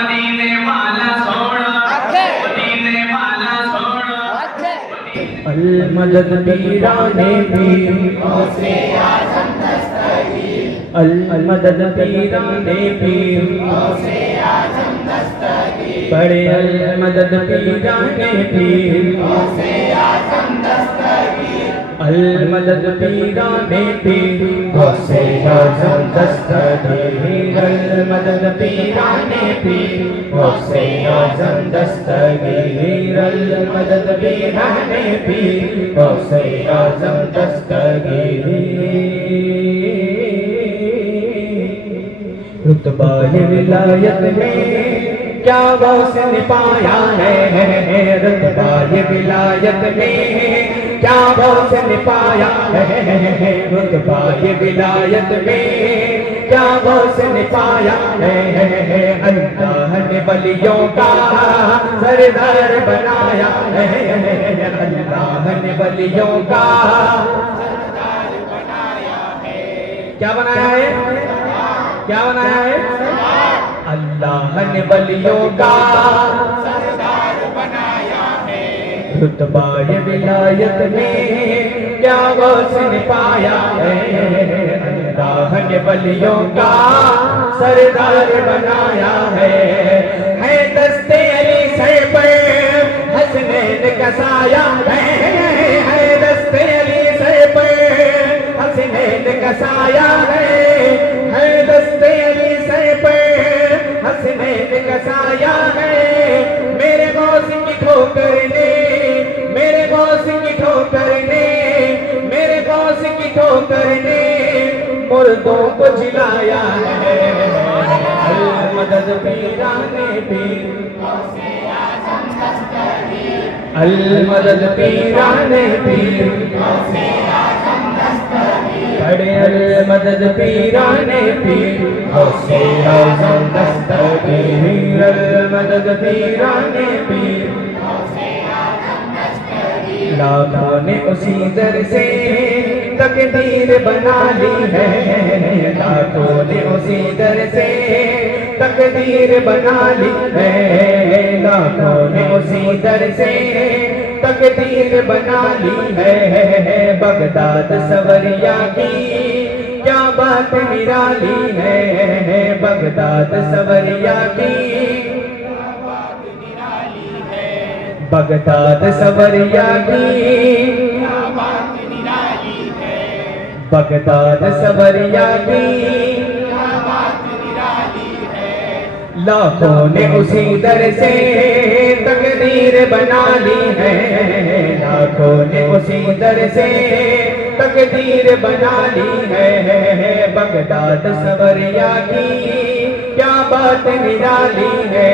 मदीने वाला सोना, मदीने वाला सोना। अल मदद पीराने पीर गौसे आज़म दस्तगीर, अल मदद पीराने पीर गौसे आज़म दस्तगीर, बड़े अल मदद पीराने पीर गौसे आज़म दस्तगीर, अल मदद पीराने पीर गौसे आज़म दस्तगीर, अल मदद पीराने पीर गौसे आज़म दस्तगीर, अल मदद पीराने पीर गौसे आज़म दस्तगीर। रुतबा ये विलायत में क्या गौसे ने पाया है, रुतबा ये विलायत में क्या गौसे ने पाया है, रुतबा ये विलायत में क्या गौसे ने पाया है। अल्लाह ने वलियों का सरदार बनाया है, अल्लाह ने वलियों का सरदार बनाया है। क्या बनाया है, क्या बनाया है? अल्लाह ने वलियों का सरदार बनाया है। रुतबा ये विलायत में क्या गौसे ने पाया है, अल्लाह ने वलियों का सरदार बनाया है। दस्ते अली सर पर हसनैन का साया है, दस्ते अली सर पर हसनैन का साया है, दस्ते अली सर पर हसनैन का साया है। मेरे गौस की ठोकर ने, मेरे गौस की ठोकर ने, मेरे गौस की ठोकर ने मुर्दों को जिलाया है। अल मदद पीराने पीर गौसे आज़म दस्तगीर, अल मदद पीराने पीर गौसे आज़म दस्तगीर, बड़े अल मदद पीराने पीर गौसे आज़म दस्तगीर, अल मदद पीराने पीर गौसे आज़म दस्तगीर। लाखों ने उसी दर से तकदीर बना ली है, लाखों ने उसी दर से तकदीर बना ली है, लाखों ने उसी दर से तकदीर बना ली है। बगदाद सवरिया की क्या बात निराली है, बगदाद सवरिया की क्या बात निराली है, बगदाद सवरिया की क्या बात निराली है, बगदाद सवरिया की क्या बात निराली है। लाखों ने उसी दर से तकदीर बना ली है, लाखों ने उसी दर से तकदीर बना ली है। बगदाद सवरिया की क्या बात निराली है,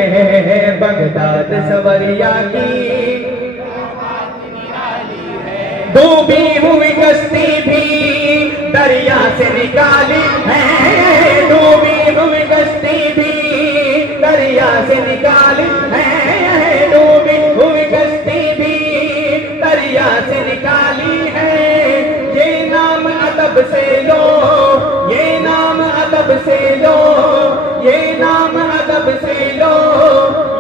बगदाद सवरिया की क्या बात निराली है। डूबी हुई कश्ती भी दरिया से निकाली है, डूबी हुई कश्ती भी दरिया से निकाली है, डूबी हुई कश्ती भी दरिया से निकाली है। ये नाम अदब से लो, ये नाम अदब से लो, ये नाम अदब से लो,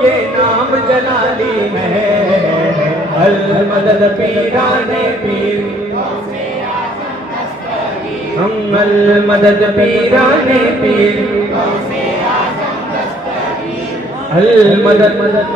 ये नाम जलाली है। अल मदद पीराने पीर गौसे आज़म दस्तगीर, हम अल मदद पीराने पीर गौसे आज़म दस्तगीर, अल मदद मदद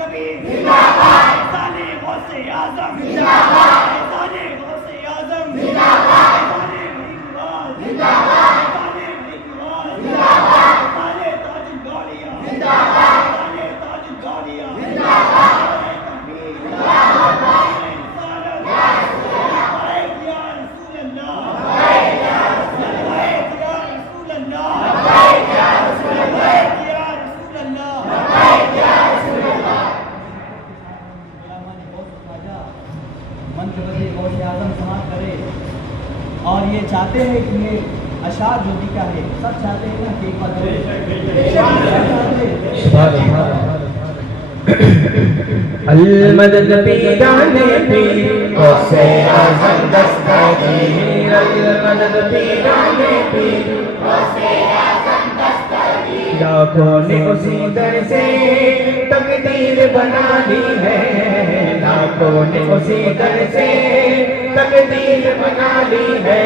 कबीर ऐज़ान गौसे आज़म ऐज़ान गौसे आज़म ऐज़ान इकबाल ऐज़ान इकबाल ऐज़ान ताजुल गौलिया ऐज़ान ताजुल गौलिया मंत्रवती गौसे आज़म समाप्त करे। और ये चाहते हैं कि ये अशार जो भी का है सब चाहते हैं ना कि एक बार अल-मदद पीराने पीर गौसे आज़म दस्तगीर, अल-मदद पीराने पीर गौसे आज़म दस्तगीर। लाखों ने उसी दर से तकदीर बना ली है, लाखों ने उसी दर से तकदीर बना ली है।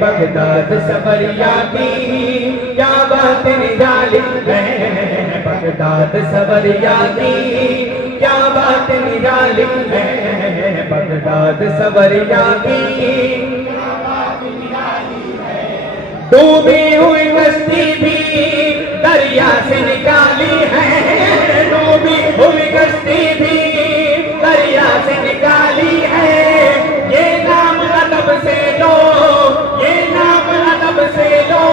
बगदाद सवरिया की क्या बात निराली है, बगदाद सवरिया की क्या बात निराली है, बगदाद सवरिया की डूबी हुई कश्ती भी दरिया से निकाली है, डूबी हुई कश्ती भी दरिया से निकाली है। ये नाम अदब से लो, ये नाम अदब से लो,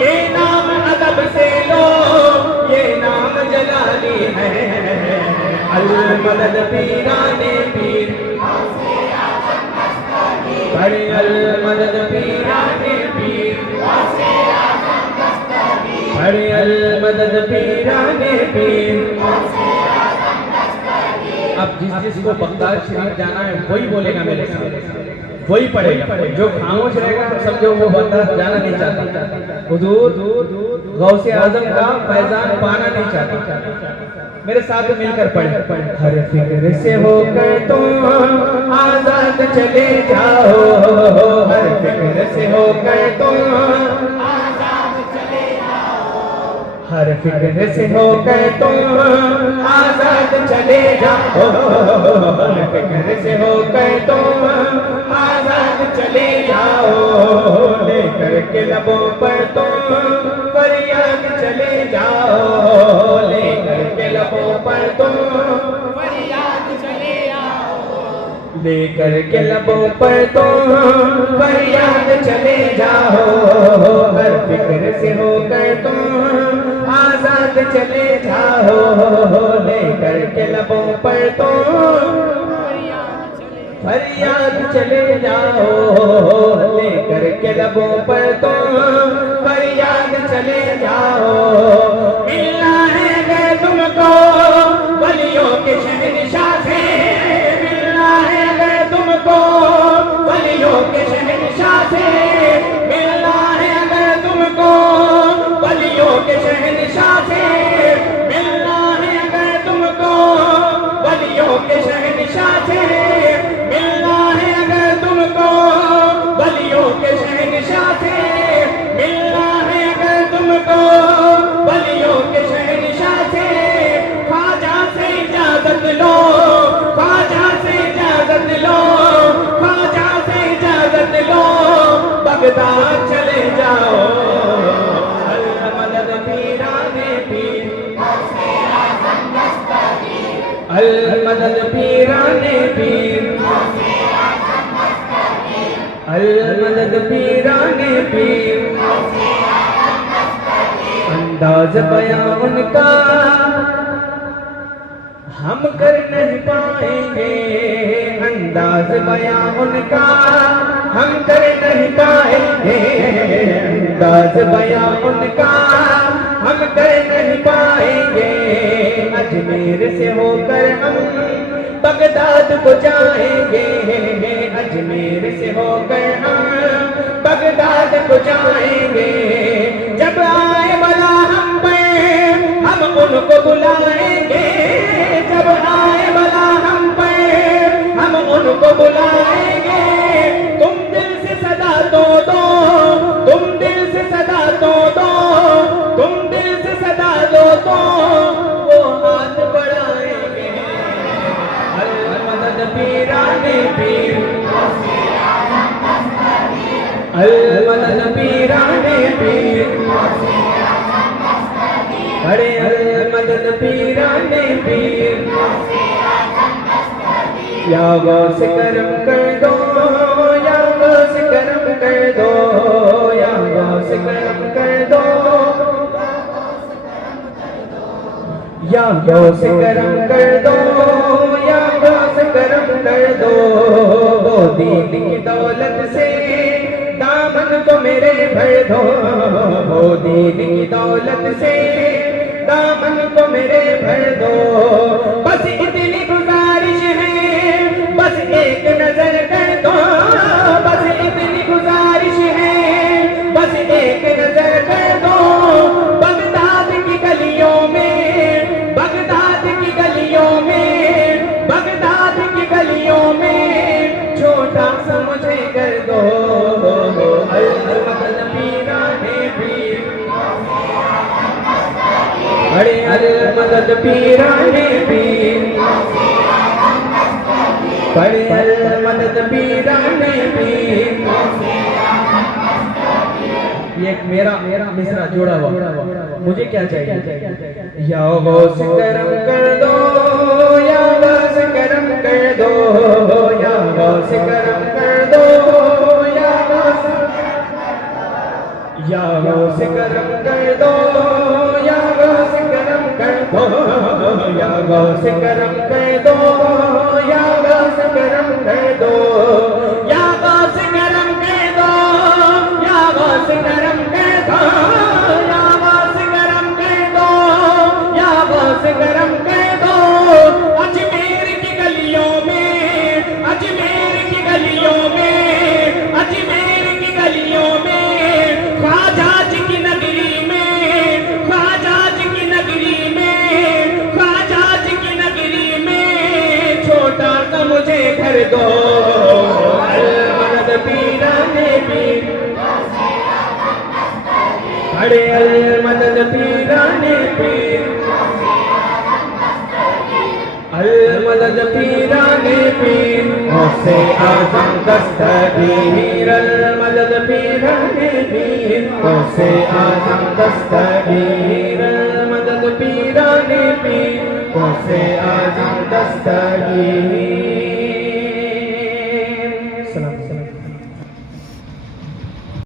ये नाम अदब से लो, ये नाम जलाली है। अल-मदद पीराने पीर बड़े, अल-मदद पीराने पीर बड़े, अल-मदद पीराने पीर। अब जिसको बगदाद शरीफ जाना है वही बोलेगा मेरे साथ, वही पढ़ेगा। जो खामोश रहेगा समझो वो बगदाद जाना नहीं चाहता, हुजूर गौसे आज़म का फैजान पाना नहीं चाहता। मेरे साथ मिलकर पढ़े। हर फिक्र से होकर तुम आजाद चले जाओ, हर फिक्र से होकर तुम हर फिक्र से होकर तुम आजाद चले जाओ, हर फिक्र से होकर तुम आजाद चले जाओ। लेकर के लबों पर तुम फरियाद चले जाओ, लेकर के लबों पर तुम फरियाद चले जाओ, लेकर के लबों पर तुम फरियाद चले जाओ। हर फिक्र से होकर तुम आजाद चले जाओ, लेकर के लबों पर तुम फरियाद चले जाओ, लेकर के लबों पर तुम फरियाद चले जाओ। मिलना है अगर तुमको वलियों के शहंशाह से, मिलना है अगर तुमको वलियों के शहंशाह से, मिलना है अगर तुमको वलियों के शहंशाह से, मिलना है अगर तुमको वलियों के शहंशाह से, मिलना है अगर तुमको वलियों के शहंशाह से, मिलना है अगर तुमको वलियों के शहंशाह से। ख्वाजा से इजाजत लो, ख्वाजा से इजाजत लो, ख्वाजा से इजाजत लो, बगदाद चले जाओ। अल-मदद पीराने पीर अल-मदद पीराने पीर अल-मदद पीराने पीर। अंदाज बयां उनका हम कर नहीं पाएंगे, अंदाज बयां उनका हम कर नहीं पाएंगे, अंदाज बयां उनका हम कर नहीं पाएंगे। अजमेर से होकर हम बगदाद को जाएंगे, अजमेर से होकर हम बगदाद को जाएंगे। जब आए बला हम पे हम उनको बुलाएंगे, जब आए बला हम पे हम उनको बुलाएंगे। तुम दिल से सदा तो दो, तुम दिल से सदा तो दो, तुम दिल से सदा दो तो वो हाथ बढ़ाएंगे। मदद पीराने पीर अल मदद पीराने पीर अरे अल मदद पीराने पीर या गौस करम कर दो या गौस करम कर दो या गौस करम कर दो या गौस करम कर दो या गौस करम कर दो दीन की दौलत से दामन को मेरे भर दो हो दीन की दौलत से दामन को मेरे भर दो बस इतनी गुजारिश है बस एक नजर कर दो बस इतनी गुजारिश है बस एक नजर कर दो बगदाद की गलियों में बगदाद की गलियों में बगदाद की गलियों में छोटा सा मुझे कर दो अल मदद पीराने पीर अरे अल मदद पीराने पीर अरे अल मदद पीराने पीर ये एक मेरा मिसरा जोड़ा हुआ मुझे क्या चाहिए या गौस करम कर दो या गौस करम कर दो या गौस करम कर दो या गौस करम कर दो या गौस करम कर दो या गौस करम कर दो या गौस करम कर दो या गौस करम कर दो या गौस करम कर दो या गौस करम कर दो या गौस करम कर दो अजमेर की गलियों में अजमेर की गलियों में अजमेर की गलियों में ख्वाजा जी की नगरी में ख्वाजा जी की नगरी में ख्वाजा जी की नगरी में छोटा सा मुझे घर दो अल मदद पीराने पीर अरे अल मदद पीराने पीर अल मदद पीराने पीर से आजम दस्तगीर अल मदद पीराने पीर से आजम दस्तगीर अल मदद पीराने पीर से आजम दस्तगीर